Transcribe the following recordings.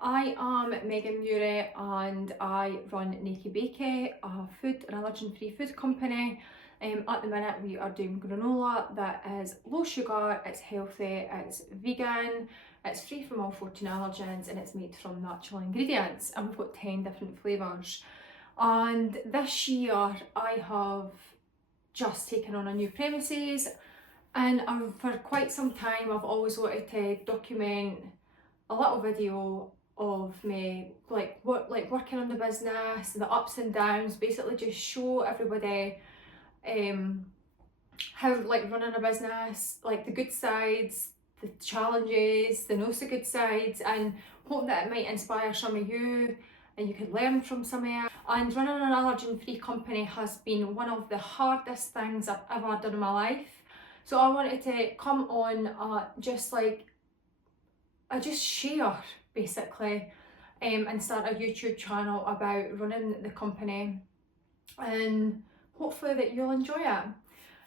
I am Megan Murray and I run Naked Bakey, a food and allergen-free food company. At the minute we are doing granola that is low sugar, it's healthy, it's vegan, it's free from all 14 allergens and it's made from natural ingredients, and we've got 10 different flavours. And this year I have just taken on a new premises, and for quite some time I've always wanted to document a little video of me working on the business, the ups and downs, basically just show everybody how running a business, like the good sides, the challenges, the not so good sides, and hope that it might inspire some of you and you can learn from some of it. And running an allergen-free company has been one of the hardest things I've ever done in my life. So I wanted to come on I just share basically and start a YouTube channel about running the company, and hopefully that you'll enjoy it.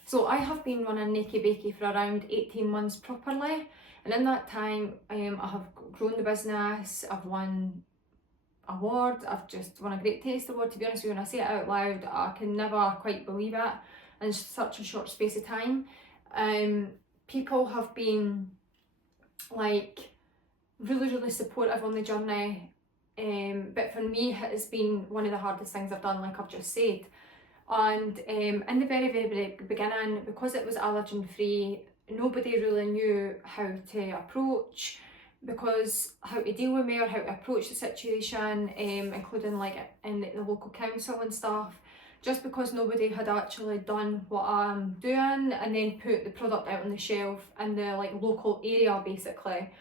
So I have been running Naked Bakey for around 18 months properly, and in that time I have grown the business, I've won awards, I've just won a Great Taste Award. To be honest with you, when I say it out loud I can never quite believe it in such a short space of time. People have been really supportive on the journey, but for me it has been one of the hardest things I've done, like I've just said. And in the very beginning, because it was allergen free, nobody really knew how to approach, how to deal with me or how to approach the situation, including in the local council and stuff, just because nobody had actually done what I'm doing and then put the product out on the shelf in the local area basically.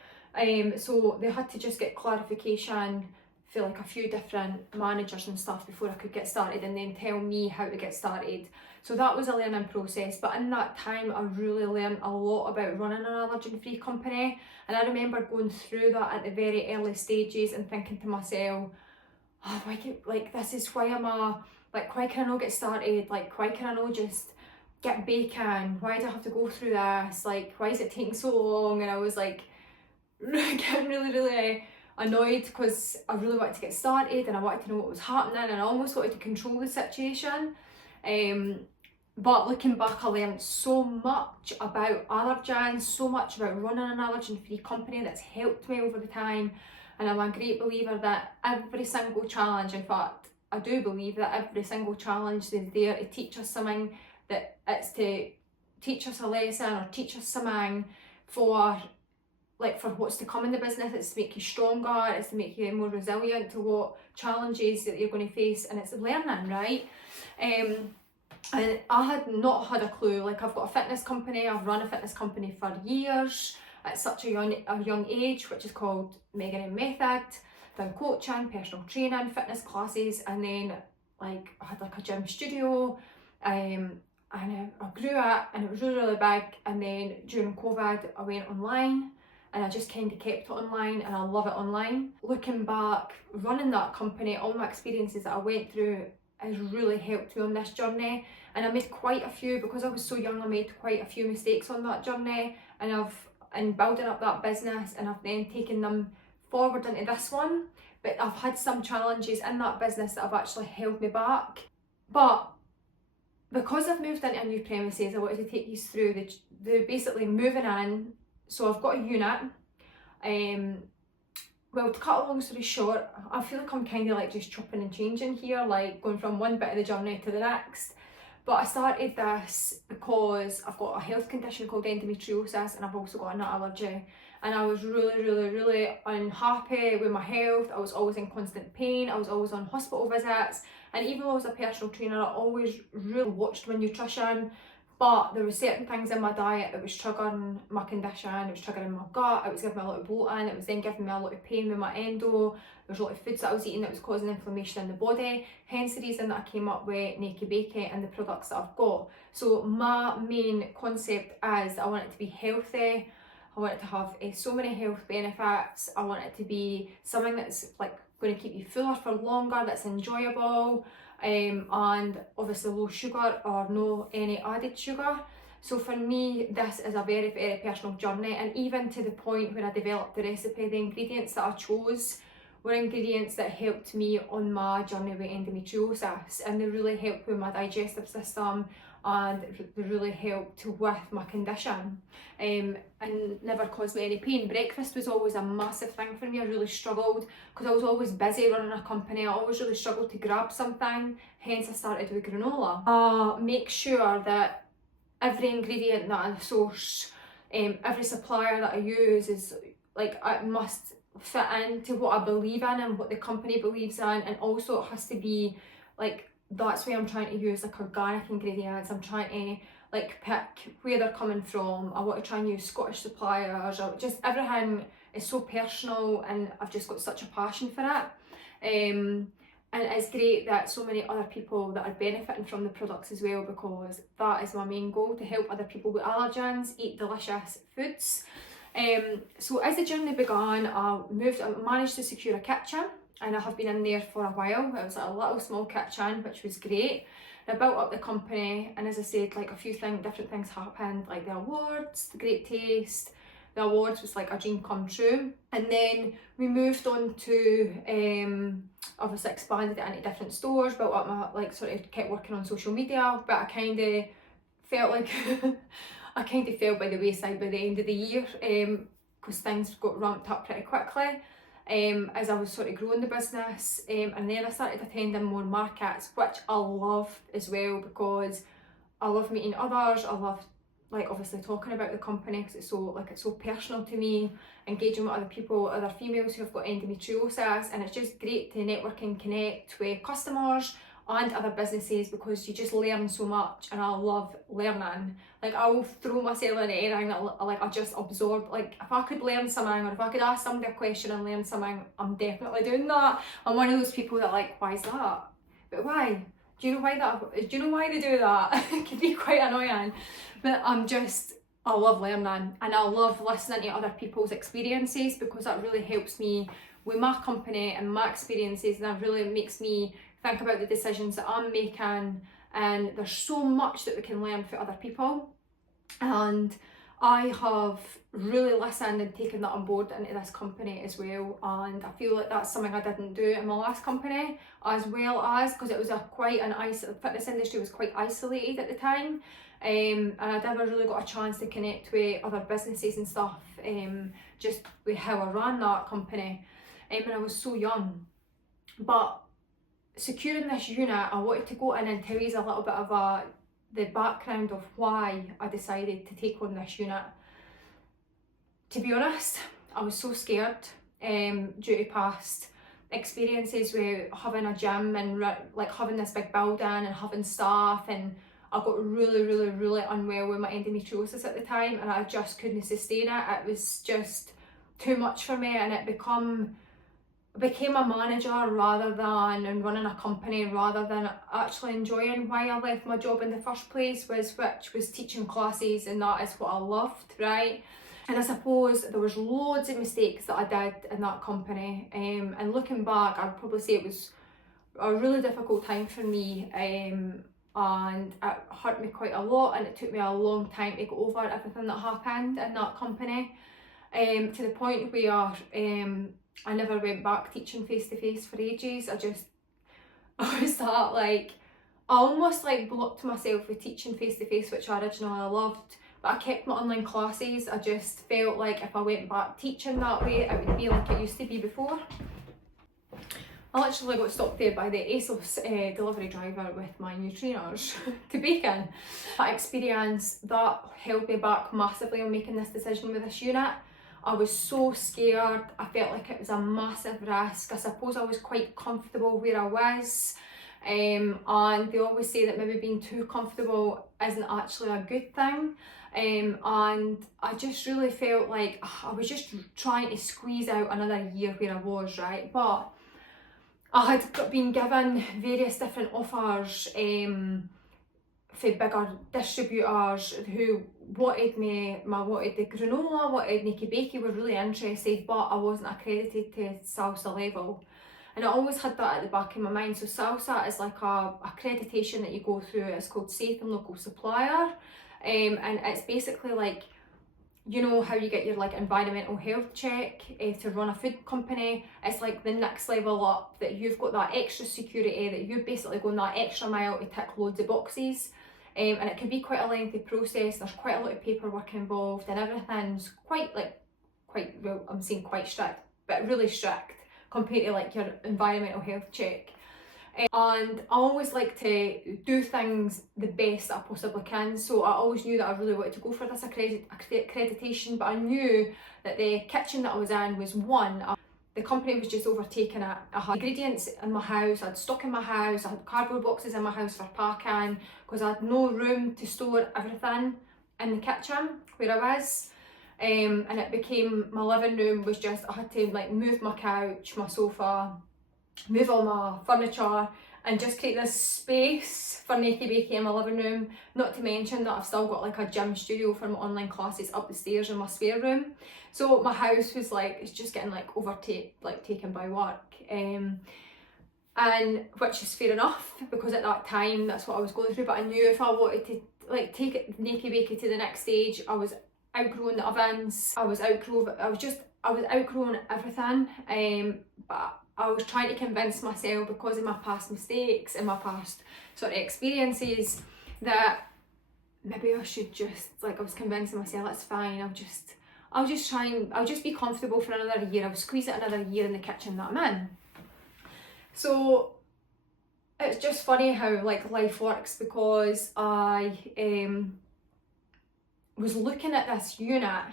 So they had to just get clarification for a few different managers and stuff before I could get started, and then tell me how to get started. So that was a learning process, but in that time I really learned a lot about running an allergen free company. And I remember going through that at the very early stages and thinking to myself, oh, this is why why can I not get started? Why can I not just get bacon? Why do I have to go through this? Why is it taking so long? And I was getting really annoyed because I really wanted to get started and I wanted to know what was happening, and I almost wanted to control the situation. But looking back, I learned so much about allergens, so much about running an allergen-free company that's helped me over the time. And I'm a great believer that every single challenge, in fact, I do believe that every single challenge is there to teach us something, that it's to teach us a lesson or teach us something for what's to come in the business. It's to make you stronger, it's to make you more resilient to what challenges that you're going to face, and it's learning, right? And I had not had a clue. I've got a fitness company, I've run a fitness company for years at such a young age, which is called Megan M Method. Done coaching, personal training, fitness classes, and then I had a gym studio, and I grew it and it was really big. And then during COVID I went online and I just kind of kept it online, and I love it online. Looking back, running that company, all my experiences that I went through has really helped me on this journey. And I made quite a few, because I was so young, I made quite a few mistakes on that journey, and in building up that business, and I've then taken them forward into this one. But I've had some challenges in that business that have actually held me back. But because I've moved into a new premises, I wanted to take you through the basically moving in. So I've got a unit. Well, to cut a long story short, I feel like I'm kind of just chopping and changing here, going from one bit of the journey to the next. But I started this because I've got a health condition called endometriosis, and I've also got a nut allergy. And I was really unhappy with my health. I was always in constant pain, I was always on hospital visits, and even though I was a personal trainer, I always really watched my nutrition. But there were certain things in my diet that was triggering my condition, it was triggering my gut, it was giving me a lot of bloating, it was then giving me a lot of pain with my endo. There was a lot of foods that I was eating that was causing inflammation in the body, hence the reason that I came up with Naked Bakey and the products that I've got. So my main concept is I want it to be healthy, I want it to have so many health benefits, I want it to be something that's going to keep you fuller for longer, that's enjoyable, and obviously low sugar or no any added sugar. So for me, this is a very personal journey, and even to the point where I developed the recipe, the ingredients that I chose were ingredients that helped me on my journey with endometriosis, and they really helped with my digestive system, and they really helped with my condition, and never caused me any pain. Breakfast was always a massive thing for me. I really struggled because I was always busy running a company. I always really struggled to grab something, hence I started with granola. Make sure that every ingredient that I source, every supplier that I use is like, it must fit into what I believe in and what the company believes in, and also it has to be like, that's why I'm trying to use like organic ingredients. I'm trying to like pick where they're coming from. I want to try and use Scottish suppliers, or just everything is so personal, and I've just got such a passion for it. And it's great that so many other people that are benefiting from the products as well, because that is my main goal, to help other people with allergens eat delicious foods. So as the journey began, I managed to secure a kitchen, and I have been in there for a while. It was a little small kitchen, which was great. I built up the company, and as I said, like a few different things happened, like the awards, the Great Taste. The awards was like a dream come true. And then we moved on to obviously expanded it into different stores, built up my, like, sort of kept working on social media, but I kind of felt like I kind of fell by the wayside by the end of the year, because things got ramped up pretty quickly. As I was sort of growing the business, and then I started attending more markets, which I loved as well, because I love meeting others. I love, like, obviously talking about the company, because it's so personal to me, engaging with other people, other females who have got endometriosis, and it's just great to network and connect with customers and other businesses, because you just learn so much, and I love learning. Like, I will throw myself into anything that, like, I just absorb. Like, if I could learn something, or if I could ask somebody a question and learn something, I'm definitely doing that. I'm one of those people that, like, why is that? But why? Do you know why they do that? It can be quite annoying. But I love learning, and I love listening to other people's experiences, because that really helps me with my company and my experiences, and that really makes me think about the decisions that I'm making. And there's so much that we can learn from other people, and I have really listened and taken that on board into this company as well. And I feel like that's something I didn't do in my last company, as well, as because it was fitness industry was quite isolated at the time, and I never really got a chance to connect with other businesses and stuff, just with how I ran that company, when I was so young. But securing this unit, I wanted to go in and tell you a little bit of the background of why I decided to take on this unit. To be honest, I was so scared due to past experiences with having a gym and like having this big building and having staff, and I got really unwell with my endometriosis at the time, and I just couldn't sustain it. It was just too much for me, and it became a manager and running a company, rather than actually enjoying why I left my job in the first place, which was teaching classes, and that is what I loved, right? And I suppose there was loads of mistakes that I did in that company, and looking back, I'd probably say it was a really difficult time for me, and it hurt me quite a lot, and it took me a long time to get over everything that happened in that company, to the point where I never went back teaching face to face for ages. I was that, like, I almost like blocked myself with teaching face to face, which I originally loved, but I kept my online classes. I just felt like if I went back teaching that way, it would be like it used to be before. I literally got stopped there by the ASOS delivery driver with my new trainers to Bacon. That experience, that held me back massively on making this decision with this unit. I was so scared. I felt like it was a massive risk. I suppose I was quite comfortable where I was, and they always say that maybe being too comfortable isn't actually a good thing, and I just really felt like I was just trying to squeeze out another year where I was, right? But I had been given various different offers for bigger distributors who wanted the granola, wanted Nikki Bakey, were really interested, but I wasn't accredited to SALSA level. And I always had that at the back of my mind. So SALSA is like a accreditation that you go through. It's called Safe and Local Supplier, and it's basically like you know how you get your like environmental health check to run a food company. It's like the next level up, that you've got that extra security, that you're basically going that extra mile to tick loads of boxes. And it can be quite a lengthy process. There's quite a lot of paperwork involved, and everything's quite well, I'm saying quite strict, but really strict compared to like your environmental health check. And I always like to do things the best that I possibly can, so I always knew that I really wanted to go for this accreditation, but I knew that the kitchen that I was in was the company was just overtaken it. I had ingredients in my house, I had stock in my house, I had cardboard boxes in my house for parking, because I had no room to store everything in the kitchen where I was. And it became, my living room was just, I had to like move my couch, my sofa, move all my furniture, and just create this space for Naked Bakey in my living room. Not to mention that I've still got like a gym studio for my online classes up the stairs in my spare room. So my house was like, it's just getting like taken by work. And which is fair enough, because at that time that's what I was going through. But I knew if I wanted to like take it Naked Bakey to the next stage, I was outgrowing the ovens, I was outgrowing everything. But I was trying to convince myself, because of my past mistakes and my past sort of experiences, that maybe I should just, like, I was convincing myself, that's fine, I'll just be comfortable for another year, I'll squeeze it another year in the kitchen that I'm in. So it's just funny how like life works, because I was looking at this unit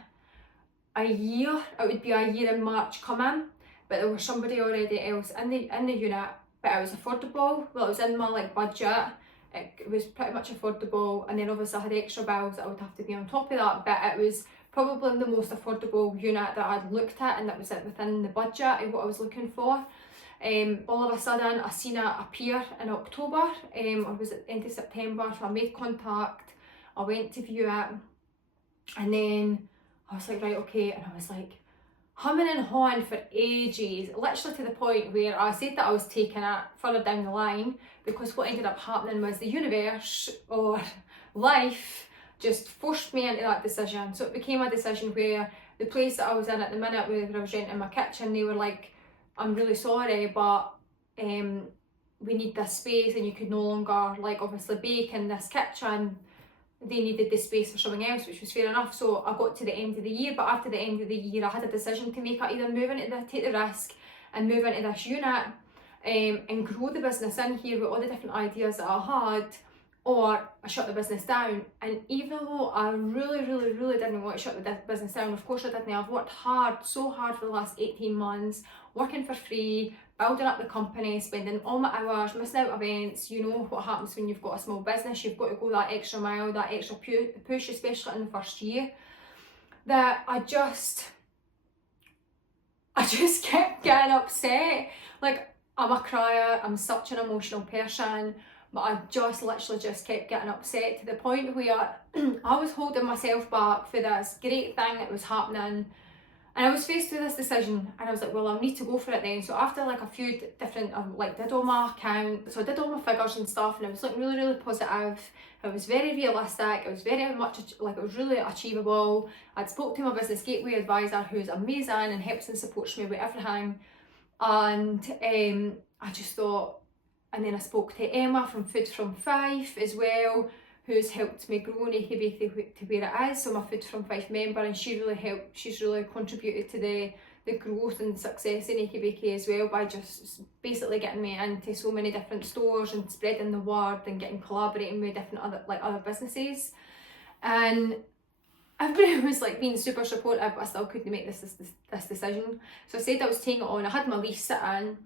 it would be a year in March coming, but there was somebody already else in the unit, but it was affordable. Well, it was in my like budget, it was pretty much affordable, and then obviously I had extra bills that I would have to be on top of that, but it was probably the most affordable unit that I'd looked at, and that was within the budget of what I was looking for. All of a sudden I seen it appear in October, or was it end of September, so I made contact, I went to view it, and then I was like, right, okay, and I was like humming and hawing for ages, literally to the point where I said that I was taking it further down the line, because what ended up happening was the universe or life just forced me into that decision. So it became a decision where the place that I was in at the minute, where I was renting my kitchen, they were like, I'm really sorry, but we need this space, and you could no longer like obviously bake in this kitchen. They needed the space for something else, which was fair enough. So I got to the end of the year, but after the end of the year I had a decision to make. I either take the risk and move into this unit and grow the business in here with all the different ideas that I had, or I shut the business down. And even though I really didn't want to shut the business down, of course I didn't. I've worked so hard for the last 18 months, working for free, building up the company, spending all my hours, missing out events. You know what happens when you've got a small business, you've got to go that extra mile, that extra push, especially in the first year. That I just kept getting upset. Like, I'm a crier, I'm such an emotional person, but I literally just kept getting upset, to the point where I was holding myself back for this great thing that was happening. And I was faced with this decision, and I was like, well, I'll need to go for it then. So after like a few different, did all my accounts, so I did all my figures and stuff, and it was looking really positive. It was very realistic, it was very much, like, it was really achievable. I'd spoke to my business gateway advisor, who's amazing and helps and supports me with everything. And I just thought, and then I spoke to Emma from Food from Fife as well, who's helped me grow Naked Bakey to where it is. So my Food from Fife member, and she's really contributed to the growth and success of Naked Bakey as well, by just basically getting me into so many different stores and spreading the word and collaborating with different other businesses. And everybody was like being super supportive, but I still couldn't make this decision. So I said I was taking it on. I had my lease sit in,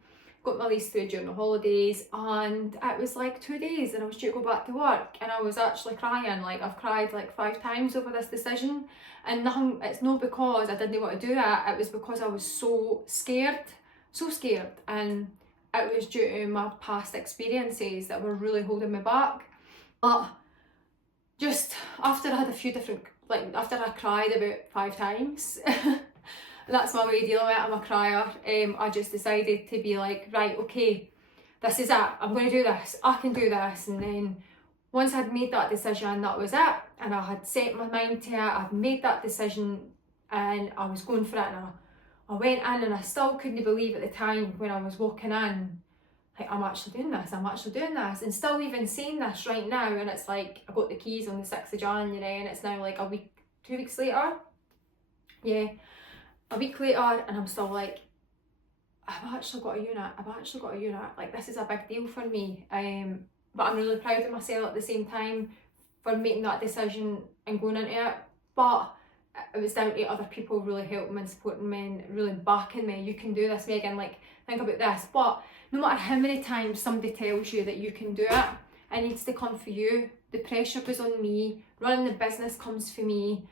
got my lease through during the holidays, and it was like 2 days and I was due to go back to work, and I was actually crying. Like, I've cried like 5 times over this decision, and nothing, it's not because I didn't want to do that, it was because I was so scared, and it was due to my past experiences that were really holding me back. But just after I had a few different, after I cried about 5 times, that's my way of dealing with it, I'm a crier. I just decided to be like, right, okay, this is it, I'm going to do this, I can do this. And then once I'd made that decision, that was it, and I had set my mind to it, I'd made that decision and I was going for it, and I went in, and I still couldn't believe at the time when I was walking in, like, I'm actually doing this, and still even saying this right now, and it's like, I got the keys on the 6th of January, and it's now like 2 weeks later, yeah, a week later, and I'm still like, I've actually got a unit, like, this is a big deal for me, but I'm really proud of myself at the same time for making that decision and going into it. But it was down to other people really helping me and supporting me and really backing me. You can do this, Megan, like, think about this. But no matter how many times somebody tells you that you can do it, it needs to come for you. The pressure was on me. Running the business comes for me.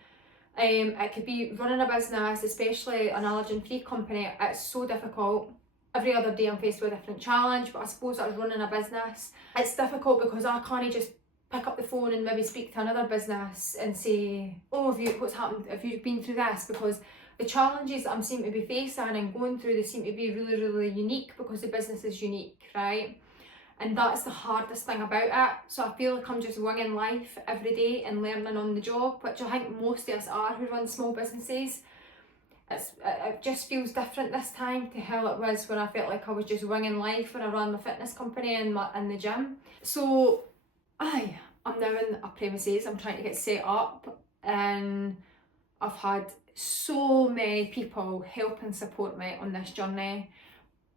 It could be running a business, especially an allergen-free company. It's so difficult. Every other day I'm faced with a different challenge, but I suppose that running a business, it's difficult because I can't just pick up the phone and maybe speak to another business and say, oh, what's happened, have you been through this? Because the challenges that I'm seem to be facing and going through, they seem to be really, really unique because the business is unique, right? And that's the hardest thing about it. So I feel like I'm just winging life every day and learning on the job, which I think most of us are who run small businesses. It just feels different this time to how it was when I felt like I was just winging life when I ran my fitness company and in the gym. So I'm now in a premises, I'm trying to get set up, and I've had so many people help and support me on this journey.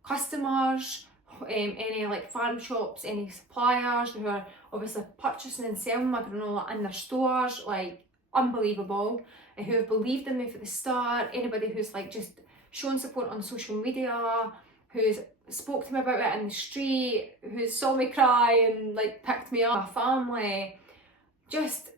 Customers, any like farm shops, any suppliers who are obviously purchasing and selling my granola in their stores, like, unbelievable, and who have believed in me for the start. Anybody who's like just shown support on social media, who's spoke to me about it in the street, who saw me cry and like picked me up, my family, just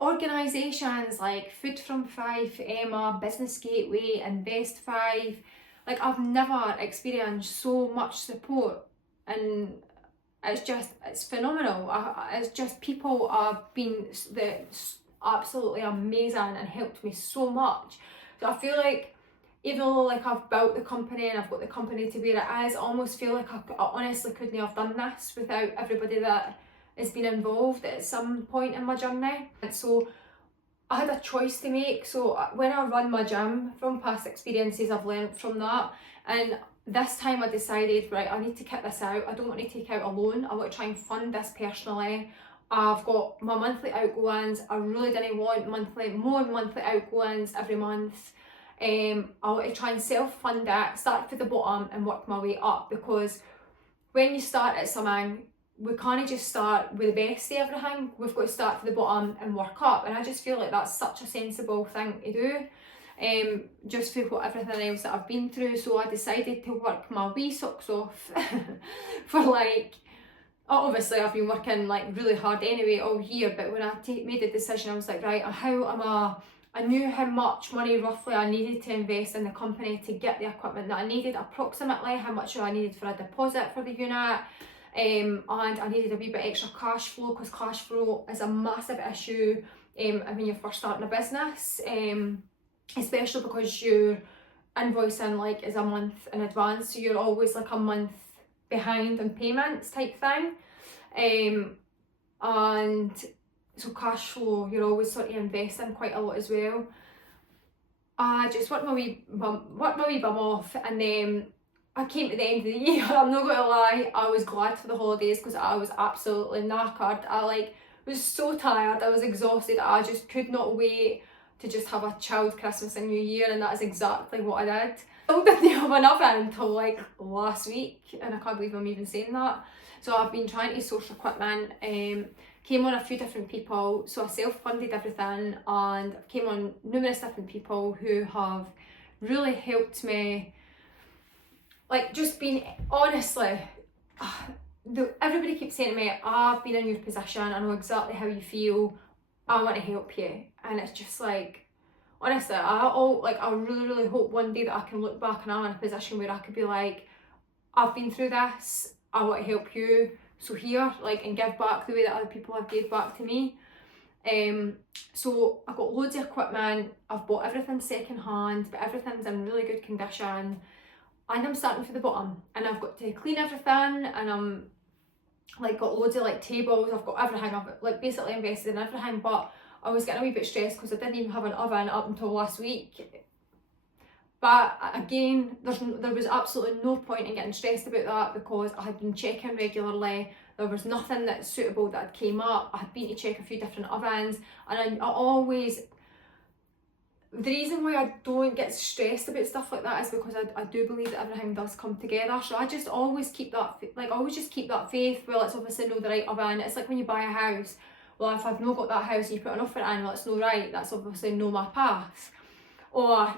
organisations like Food from Five, Emma, Business Gateway, Invest 5. Like, I've never experienced so much support, and it's phenomenal. It's just, people have been absolutely amazing and helped me so much. So I feel like, even though like I've built the company and I've got the company to where it is, I almost feel like I honestly couldn't have done this without everybody that has been involved at some point in my journey. And so I had a choice to make. So when I run my gym, from past experiences I've learned from that, and this time I decided, right, I need to cut this out. I don't want to take out a loan. I want to try and fund this personally. I've got my monthly outgoings. I really didn't want more monthly outgoings every month. I want to try and self-fund it, start from the bottom and work my way up, because when you start at something, we can't just start with the best of everything. We've got to start from the bottom and work up, and I just feel like that's such a sensible thing to do, just for everything else that I've been through. So I decided to work my wee socks off for like, obviously I've been working like really hard anyway all year, but when I made the decision, I was like, right, I knew how much money roughly I needed to invest in the company to get the equipment that I needed, approximately how much I needed for a deposit for the unit, and I needed a wee bit extra cash flow, because cash flow is a massive issue when you're first starting a business, especially because you're invoicing like is a month in advance, so you're always like a month behind on payments type thing, and so cash flow, you're always sort of investing quite a lot as well. I just worked my wee bum off, and then I came to the end of the year. I'm not going to lie, I was glad for the holidays because I was absolutely knackered. I was so tired, I was exhausted. I just could not wait to just have a chilled Christmas and New Year, and that is exactly what I did. I didn't have enough until like last week, and I can't believe I'm even saying that. So I've been trying to source equipment, came on a few different people, so I self-funded everything, and came on numerous different people who have really helped me. Like, just being, honestly, everybody keeps saying to me, I've been in your position, I know exactly how you feel, I want to help you. And it's just like, honestly, I really, really hope one day that I can look back and I'm in a position where I could be like, I've been through this, I want to help you, so here, like, and give back the way that other people have gave back to me. So I've got loads of equipment, I've bought everything second hand, but everything's in really good condition, and I'm starting from the bottom, and I've got to clean everything, and like got loads of like tables, I've got everything, I've like basically invested in everything, but I was getting a wee bit stressed because I didn't even have an oven up until last week. But again, there was absolutely no point in getting stressed about that because I had been checking regularly. There was nothing that's suitable that had came up. I had been to check a few different ovens, and I always, the reason why I don't get stressed about stuff like that is because I do believe that everything does come together. So I just always keep that, like always just keep that faith. Well, it's obviously not the right oven. It's like when you buy a house. Well, if I've not got that house and you put an offer in, well, it's not right. That's obviously no my path. Or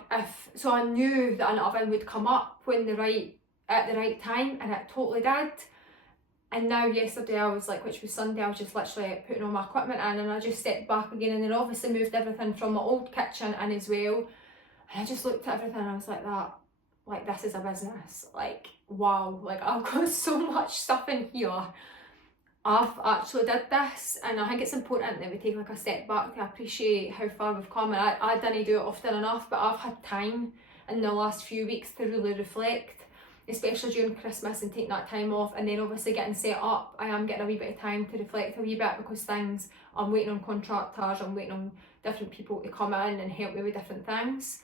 so I knew that an oven would come up at the right time, and it totally did. And now yesterday I was like, which was Sunday, I was just literally putting all my equipment in, and I just stepped back again, and then obviously moved everything from my old kitchen in as well. And I just looked at everything and I was like, this is a business. Like, wow, like I've got so much stuff in here. I've actually did this, and I think it's important that we take like a step back to appreciate how far we've come. And I didn't do it often enough, but I've had time in the last few weeks to really reflect, especially during Christmas, and take that time off, and then obviously getting set up. I am getting a wee bit of time to reflect a wee bit because I'm waiting on contractors, I'm waiting on different people to come in and help me with different things.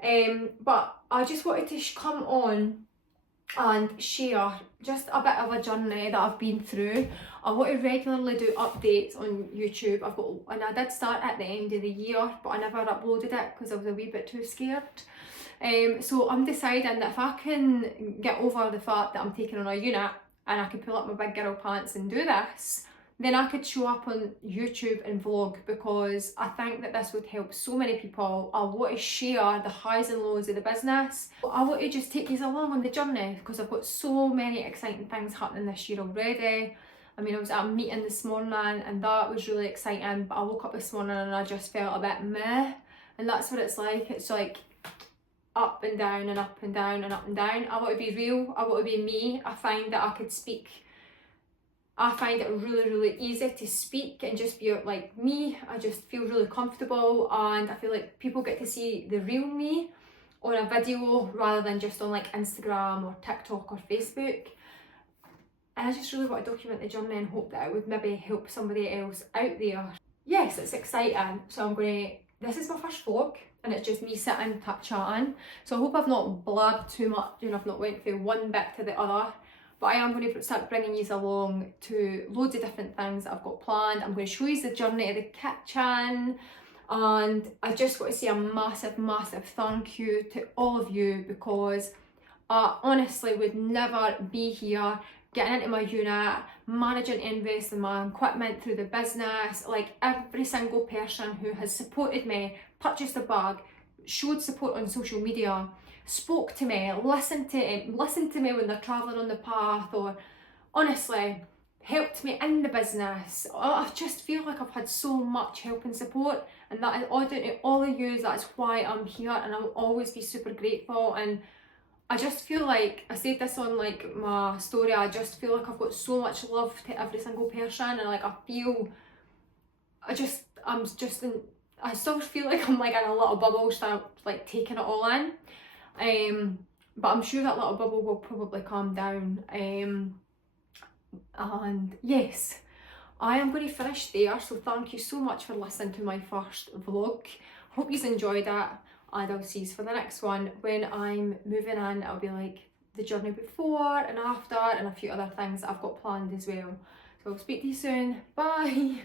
But I just wanted to come on and share just a bit of a journey that I've been through. I want to regularly do updates on YouTube. And I did start at the end of the year, but I never uploaded it because I was a wee bit too scared. So I'm deciding that if I can get over the fact that I'm taking on a unit and I can pull up my big girl pants and do this, then I could show up on YouTube and vlog, because I think that this would help so many people. I want to share the highs and lows of the business. I want to just take you along on the journey because I've got so many exciting things happening this year already. I mean, I was at a meeting this morning and that was really exciting, but I woke up this morning and I just felt a bit meh. And that's what it's like. It's like up and down and up and down and up and down. I want to be real. I want to be me. I find that I find it really, really easy to speak and just be like me. I just feel really comfortable, and I feel like people get to see the real me on a video rather than just on like Instagram or TikTok or Facebook. And I just really want to document the journey and hope that it would maybe help somebody else out there. Yes, it's exciting. So this is my first vlog, and it's just me sitting chatting. So I hope I've not blabbed too much and I've not went through one bit to the other. But I am going to start bringing you along to loads of different things that I've got planned. I'm going to show you the journey of the kitchen. And I just want to say a massive, massive thank you to all of you, because I honestly would never be here getting into my unit, managing to invest in my equipment through the business. Like every single person who has supported me, purchased a bag, showed support on social media, spoke to me, listened to me when they're travelling on the path, or honestly helped me in the business. I just feel like I've had so much help and support, and that is all down to all of you. That's why I'm here, and I will always be super grateful. And I just feel like, I said this on like my story, I just feel like I've got so much love to every single person, and like I still feel like I'm like in a little bubble, start like taking it all in. But I'm sure that little bubble will probably calm down. And yes, I am going to finish there. So thank you so much for listening to my first vlog. Hope you've enjoyed it, and I'll see you for the next one. When I'm moving in, it'll be like the journey before and after, and a few other things that I've got planned as well. So I'll speak to you soon. Bye.